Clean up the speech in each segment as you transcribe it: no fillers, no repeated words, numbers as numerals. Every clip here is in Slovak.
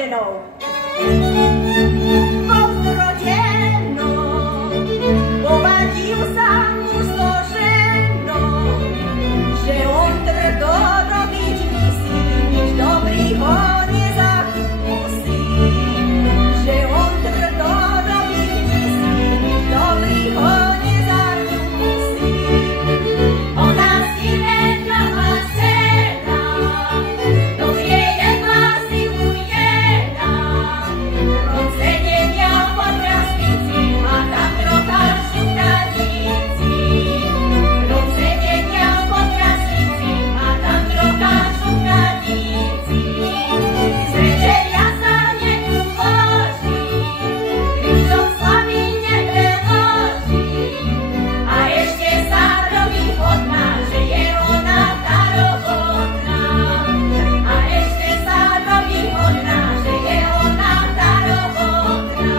rodenou. Rodenou, povadil sa muž so ženou, že on tvrdo robiť musí, nič dobrýho nezakusí. Že on tvrdo robiť musí, nič dobrýho nezakusí. Ona si vedľa ma sedá, do jej jedla si ujeda. Od sedenia po trasnici má tam trocha šukanici. Od sedenia po trasnici má tam trocha šukanici. Z večeria sa neuloží, krížom slaví nepreloží. A ešte sa robí hodná, že je ona tá robotná. A ešte sa robí hodná, že je ona tá robotná.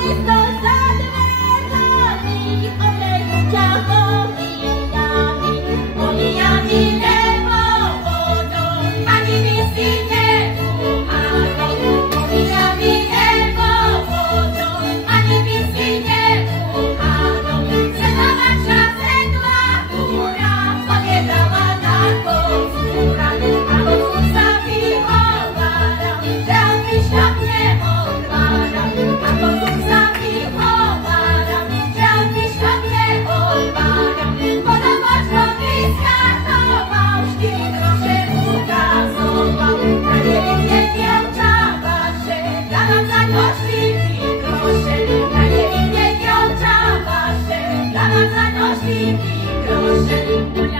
Nesto za dverami, oblejú ťa pomijami. Pomijami nebo vodou, ani by si neuhádol. Pomijami nebo vodou, ani by si neuhádol. Sedla mača, sedla kúra, povedala na kocúra. A kocúr sa vyhováral, že aby šľap neodváral. A kocúr sa vyhováral, že aby šľap neodváral. Podal mačkovi skartoval, 4 groše ukazoval. Na nevidne dievča vaše, dávam za to 4 groše. Na nevidne dievča vaše, dávam za to 4 groše.